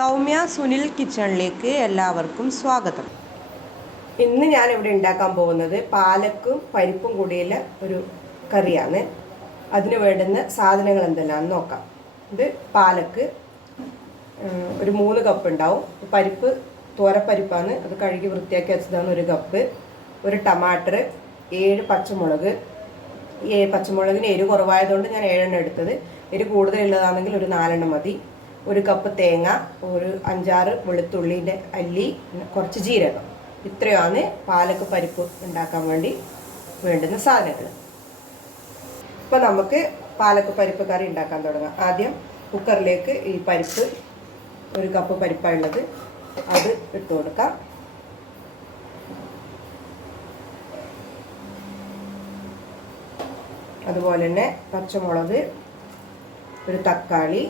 സൗമ്യ സുനിൽ കിച്ചണിലേക്ക് എല്ലാവർക്കും സ്വാഗതം. ഇന്ന് ഞാൻ ഇവിടെ ഉണ്ടാക്കാൻ പോകുന്നത് പാലക്കും പരിപ്പും കൂടിയുള്ള ഒരു കറിയാണ്. അതിന് വേണ്ടുന്ന സാധനങ്ങൾ എന്തെല്ലാമെന്ന് നോക്കാം. ഇത് പാലക്ക് ഒരു 3 കപ്പ് ഉണ്ടാവും. പരിപ്പ് തോരപ്പരിപ്പാണ്, അത് കഴുകി വൃത്തിയാക്കി വെച്ചതാണ് 1 കപ്പ്. ഒരു ടമാറ്റർ, 7 പച്ചമുളക്. പച്ചമുളകിന് എരിവ് കുറവായതുകൊണ്ട് ഞാൻ 7 എണ്ണം എടുത്തത്. എരിവ് കൂടുതലുള്ളതാണെങ്കിൽ ഒരു 4 എണ്ണം മതി. 1 കപ്പ് തേങ്ങ, ഒരു 5-6 വെളുത്തുള്ളിൻ്റെ അല്ലി, കുറച്ച് ജീരകം. ഇത്രയാണ് പാലക്ക് പരിപ്പ് ഉണ്ടാക്കാൻ വേണ്ടി വേണ്ടുന്ന സാധനങ്ങൾ. ഇപ്പോൾ നമുക്ക് പാലക്ക് പരിപ്പ് കറി ഉണ്ടാക്കാൻ തുടങ്ങാം. ആദ്യം കുക്കറിലേക്ക് ഈ പരിപ്പ്, 1 കപ്പ് പരിപ്പാണുള്ളത്, അത് ഇട്ട് കൊടുക്കാം. അതുപോലെ തന്നെ പച്ചമുളക്, ഒരു തക്കാളി,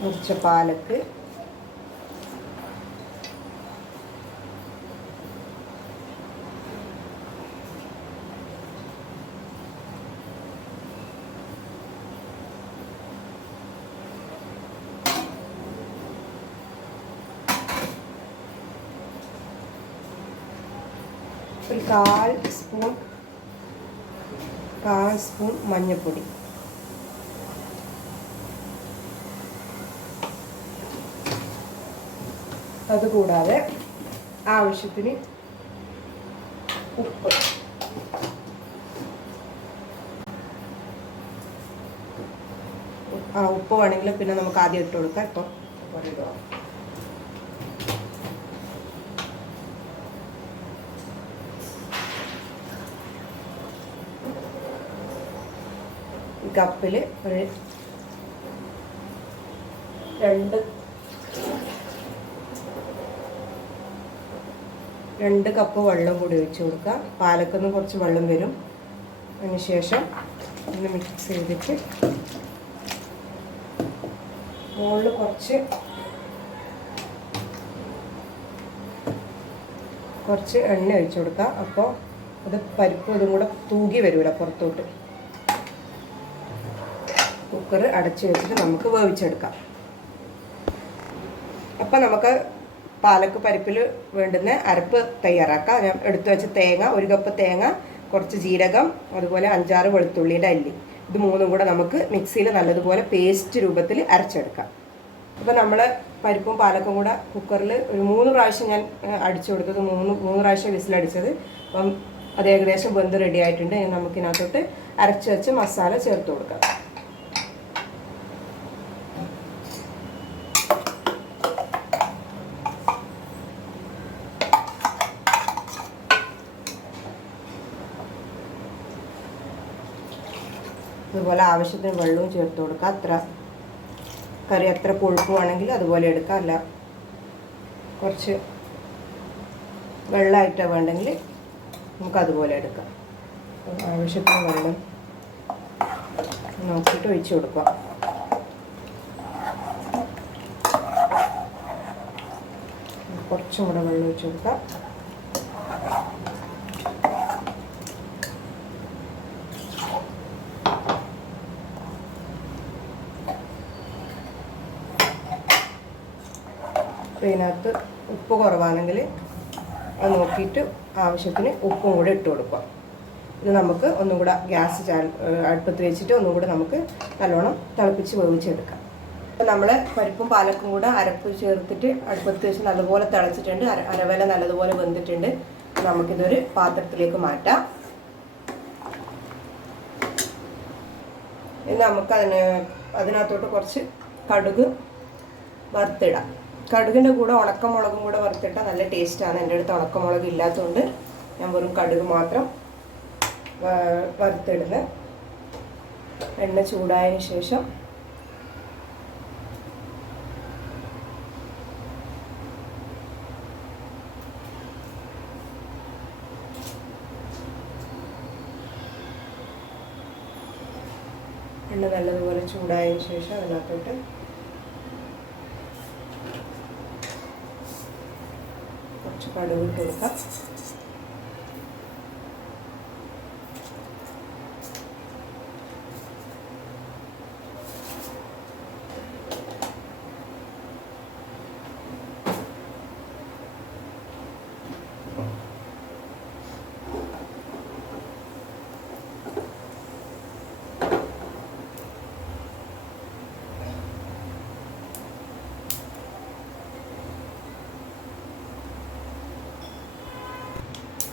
മുറിച്ച പാലക്ക്, ഒരു 1/4 സ്പൂൺ മഞ്ഞൾപ്പൊടി, അതുകൂടാതെ ആവശ്യത്തിന് ഉപ്പ്. ഉപ്പ് വേണമെങ്കിൽ പിന്നെ നമുക്ക് ആദ്യം ഇട്ട് കൊടുക്കാം. ഇപ്പം ഈ കപ്പിൽ ഒരു 2 കപ്പ് വെള്ളം കൂടി ഒഴിച്ച് കൊടുക്കുക. പാലക്കൊന്ന് കുറച്ച് വെള്ളം വരും. അതിനുശേഷം ഒന്ന് മിക്സ് ചെയ്തിട്ട് മുകളിൽ കുറച്ച് എണ്ണ ഒഴിച്ച് കൊടുക്കുക. അപ്പോൾ അത് പരിപ്പ് ഇതും കൂടെ തൂകി വരില്ല പുറത്തോട്ട്. കുക്കർ അടച്ചു വെച്ചിട്ട് നമുക്ക് വേവിച്ചെടുക്കാം. അപ്പം നമുക്ക് പാലക്ക് പരിപ്പിൽ വേണ്ടുന്ന അരപ്പ് തയ്യാറാക്കാം. ഞാൻ എടുത്തു വെച്ച തേങ്ങ, 1 കപ്പ് തേങ്ങ, കുറച്ച് ജീരകം, അതുപോലെ 5-6 വെളുത്തുള്ളിയുടെ അല്ലി, ഇത് 3ഉം കൂടെ നമുക്ക് മിക്സിയിൽ നല്ലതുപോലെ പേസ്റ്റ് രൂപത്തിൽ അരച്ചെടുക്കാം. അപ്പോൾ നമ്മൾ പരിപ്പും പാലക്കും കൂടെ കുക്കറിൽ ഒരു 3 പ്രാവശ്യം ഞാൻ അടിച്ചു കൊടുത്തത്, 3 പ്രാവശ്യം വിസിലടിച്ചത്. അപ്പം അത് ഏകദേശം വെന്ത് റെഡി ആയിട്ടുണ്ട്. നമുക്കിനകത്തോട്ട് അരച്ച് വെച്ച് മസാല ചേർത്ത് കൊടുക്കാം. അതുപോലെ ആവശ്യത്തിന് വെള്ളവും ചേർത്ത് കൊടുക്കുക. കറി എത്ര കൊഴുപ്പ് വേണമെങ്കിൽ അതുപോലെ എടുക്കാം. അല്ല കുറച്ച് വെള്ളമായിട്ടാണ് വേണ്ടെങ്കിൽ നമുക്കതുപോലെ എടുക്കാം. ആവശ്യത്തിന് വെള്ളം നോക്കിയിട്ട് ഒഴിച്ച് കൊടുക്കുക. കുറച്ചും കൂടെ വെള്ളം ഒഴിച്ച് കൊടുക്കാം. ഇതിനകത്ത് ഉപ്പ് കുറവാണെങ്കിൽ അത് നോക്കിയിട്ട് ആവശ്യത്തിന് ഉപ്പും കൂടെ ഇട്ട് കൊടുക്കുക. ഇത് നമുക്ക് ഒന്നും കൂടെ ഗ്യാസ് അടുപ്പത്ത് വെച്ചിട്ട് ഒന്നും കൂടെ നമുക്ക് നല്ലോണം തിളപ്പിച്ച് വേവിച്ചെടുക്കാം. അപ്പോൾ നമ്മൾ പരിപ്പും പാലക്കും കൂടെ അരപ്പ് ചേർത്തിട്ട് അടുപ്പത്ത് വെച്ച് നല്ലപോലെ തിളച്ചിട്ടുണ്ട്. അരവേല നല്ലതുപോലെ വെന്തിട്ടുണ്ട്. നമുക്കിതൊരു പാത്രത്തിലേക്ക് മാറ്റാം. ഇനി നമുക്ക് അതിനകത്തോട്ട് കുറച്ച് കടുക് വറുത്തിടാം. കടുകിൻ്റെ കൂടെ ഉണക്കമുളകും കൂടെ വറുത്തിട്ടാൽ നല്ല ടേസ്റ്റാണ്. എൻ്റെ അടുത്ത് ഉണക്കമുളക് ഇല്ലാത്തതുകൊണ്ട് ഞാൻ വെറും കടുക് മാത്രം വറുത്തിടുന്നത്. എണ്ണ ചൂടായതിന് ശേഷം എണ്ണ നല്ലതുപോലെ ചൂടായതിന് ശേഷം അതിനകത്തോട്ട് കുറച്ച് കടുക് ഇട്ട് കൊടുക്കാം.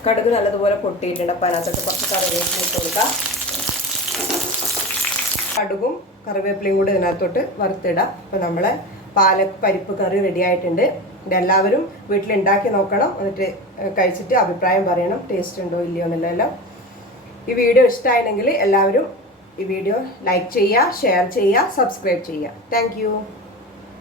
കടുക് നല്ലതുപോലെ പൊട്ടിയിട്ടുണ്ട്. അപ്പം അതിനകത്തോട്ട് കുറച്ച് കറിവേപ്പില ഇട്ട് കൊടുക്കാം. കടുകും കറിവേപ്പിലയും കൂടി ഇതിനകത്തോട്ട് വറുത്തിടാം. അപ്പോൾ നമ്മളെ പാലക് പരിപ്പ് കറി റെഡി ആയിട്ടുണ്ട്. ഇതെല്ലാവരും വീട്ടിലുണ്ടാക്കി നോക്കണം. എന്നിട്ട് കഴിച്ചിട്ട് അഭിപ്രായം പറയണം, ടേസ്റ്റ് ഉണ്ടോ ഇല്ലയോ എന്നുള്ളതെല്ലാം. ഈ വീഡിയോ ഇഷ്ടമായെങ്കിൽ എല്ലാവരും ഈ വീഡിയോ ലൈക്ക് ചെയ്യുക, ഷെയർ ചെയ്യുക, സബ്സ്ക്രൈബ് ചെയ്യുക. താങ്ക്